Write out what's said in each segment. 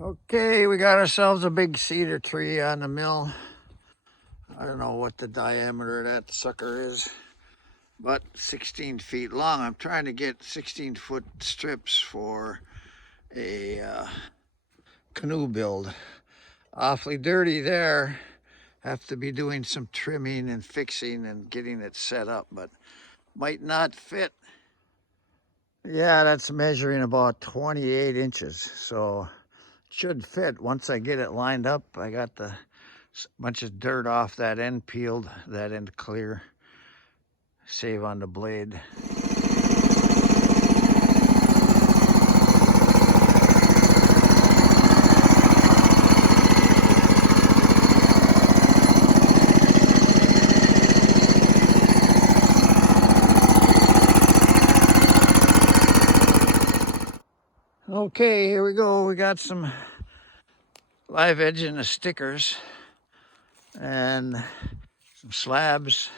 Okay, we got ourselves a big cedar tree on the mill. I don't know what the diameter of that sucker is, but 16 feet long. I'm trying to get 16-foot strips for a canoe build. Awfully dirty there. Have to be doing some trimming and fixing and getting it set up, but might not fit. Yeah, that's measuring about 28 inches, so it should fit once I get it lined up. I got the bunch of dirt off that end peeled, that end clear. Save on the blade. Okay, here we go. We got some live edge and the stickers and some slabs,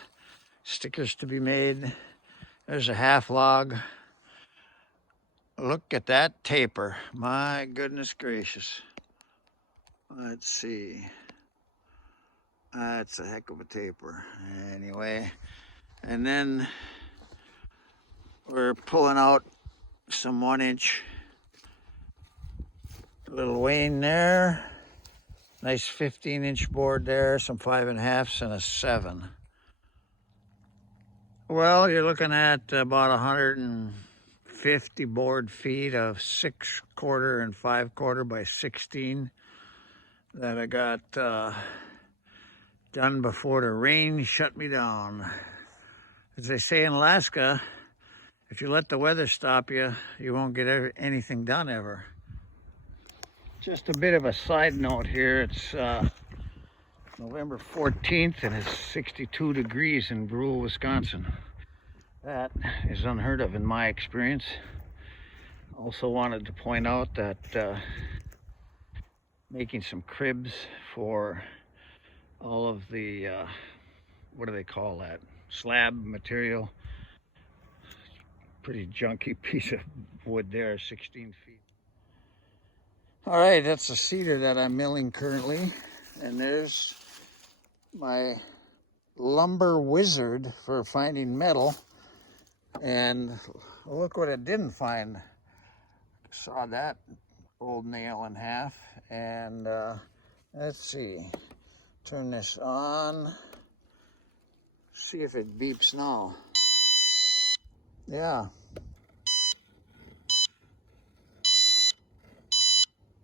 stickers to be made. There's a half log. Look at that taper. My goodness gracious. Let's see. That's a heck of a taper. Anyway, and then we're pulling out some 1-inch little wane there. Nice 15-inch board there, some 5.5s and a 7. Well, you're looking at about 150 board feet of 6/4 and 5/4 by 16 that I got done before the rain shut me down. As they say in Alaska, if you let the weather stop you, you won't get anything done ever. Just a bit of a side note here. It's November 14th and it's 62 degrees in Brule, Wisconsin. That is unheard of in my experience. Also wanted to point out that making some cribs for all of the, what do they call that? Slab material. Pretty junky piece of wood there, 16 feet. All right, that's a cedar that I'm milling currently. And there's my lumber wizard for finding metal. And look what it didn't find. Saw that old nail in half. And let's see, turn this on. See if it beeps now. Yeah.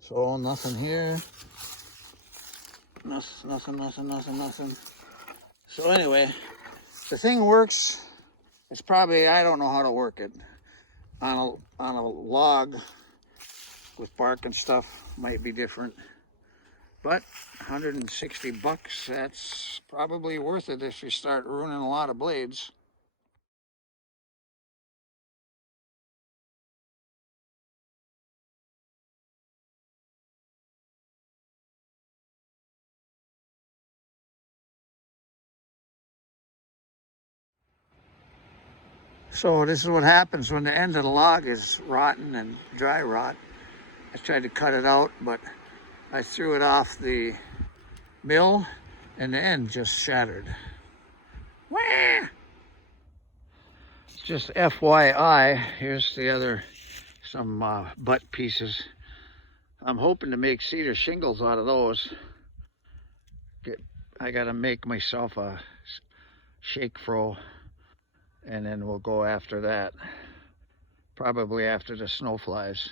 So nothing here. Nothing. So anyway, the thing works. It's probably, I don't know how to work it. On a log with bark and stuff might be different. But 160 bucks, that's probably worth it if you start ruining a lot of blades. So this is what happens when the end of the log is rotten and dry rot. I tried to cut it out, but I threw it off the mill and the end just shattered. Wah! Just FYI, here's the other, some butt pieces. I'm hoping to make cedar shingles out of those. I gotta make myself a shake fro, and then we'll go after that. Probably after the snow flies.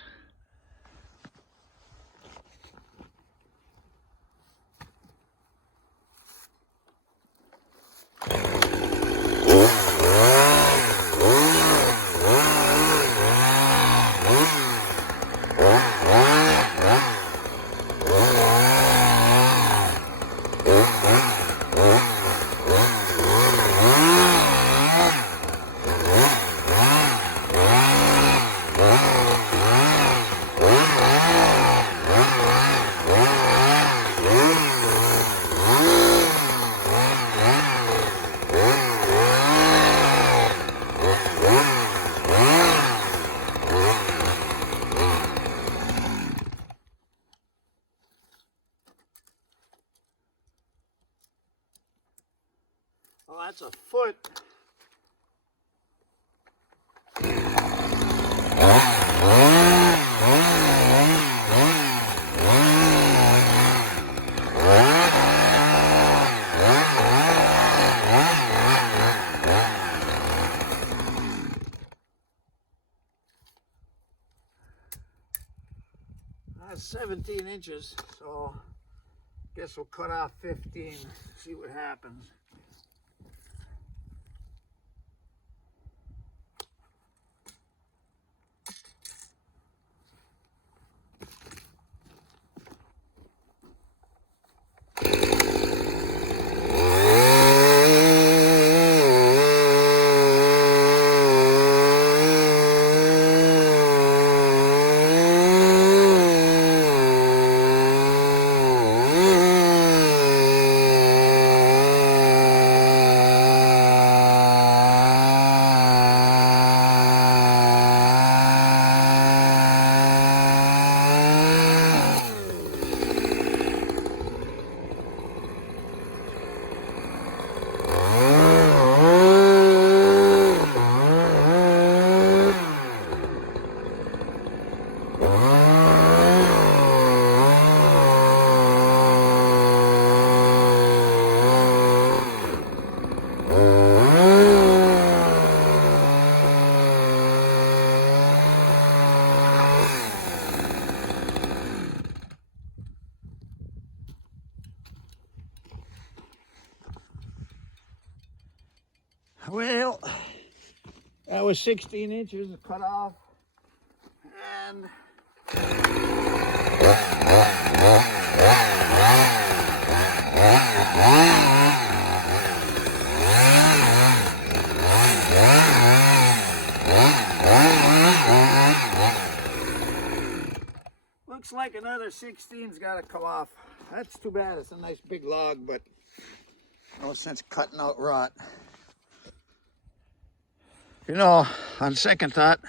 Well, that's a foot. That's 17 inches, so guess we'll cut off 15, see what happens. Well, that was 16 inches to cut off, and looks like another 16's got to come off. That's too bad. It's a nice big log, but no sense cutting out rot. You know, on second thought,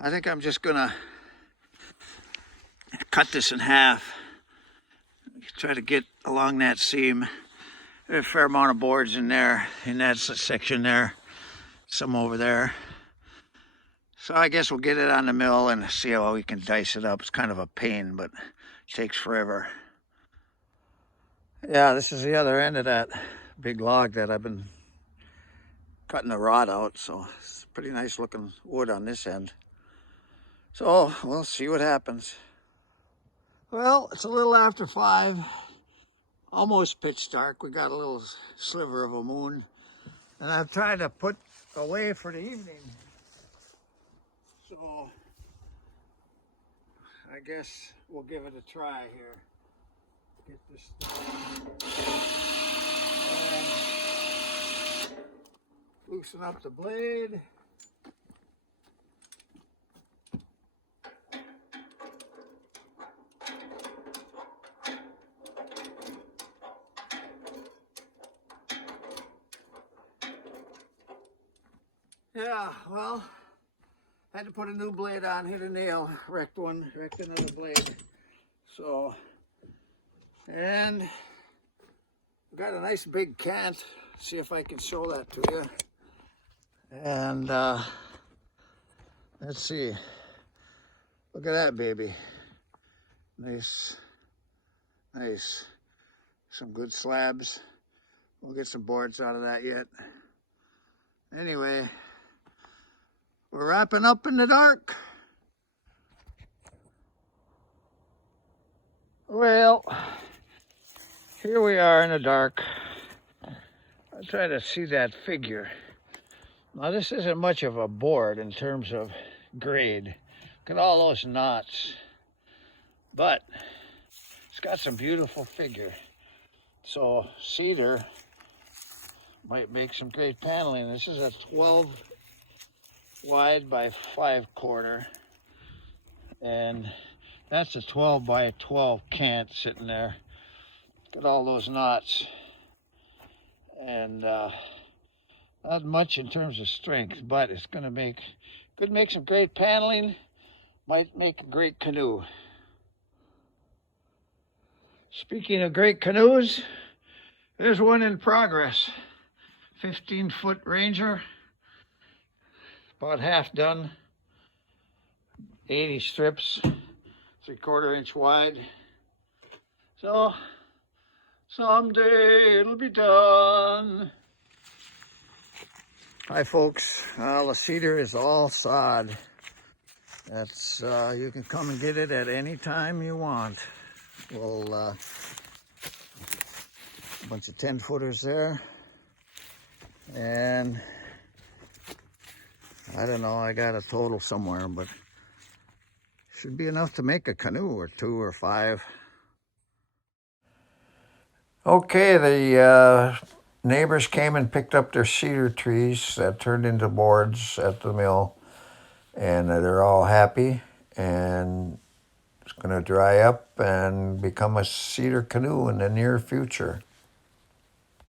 I think I'm just gonna cut this in half. Try to get along that seam. There's a fair amount of boards in there, in that section there, some over there. So I guess we'll get it on the mill and see how we can dice it up. It's kind of a pain, but it takes forever. Yeah, this is the other end of that big log that I've been cutting the rod out, so it's pretty nice looking wood on this end. So we'll see what happens. Well, it's a little after 5, almost pitch dark. We got a little sliver of a moon, and I've tried to put away for the evening. So I guess we'll give it a try here. Get this started. Loosen up the blade. Yeah, well, had to put a new blade on, hit a nail, wrecked another blade. So, and we got a nice big cant. See if I can show that to you. And let's see. Look at that baby. Nice. Some good slabs. We'll get some boards out of that yet. Anyway, we're wrapping up in the dark. Well, here we are in the dark. I'll try to see that figure. Now this isn't much of a board in terms of grade. Look at all those knots. But it's got some beautiful figure. So cedar might make some great paneling. This is a 12 wide by 5/4. And that's a 12 by 12 cant sitting there. Got all those knots. And not much in terms of strength, but it's gonna could make some great paneling, might make a great canoe. Speaking of great canoes, there's one in progress. 15-foot Ranger. About half done. 80 strips, 3/4 inch wide. So someday it'll be done. Hi folks, the cedar is all sod. That's you can come and get it at any time you want. Well, a bunch of 10-footers there, and I don't know, I got a total somewhere, but should be enough to make a canoe or 2 or 5. Okay, the neighbors came and picked up their cedar trees that turned into boards at the mill, and they're all happy, and it's going to dry up and become a cedar canoe in the near future.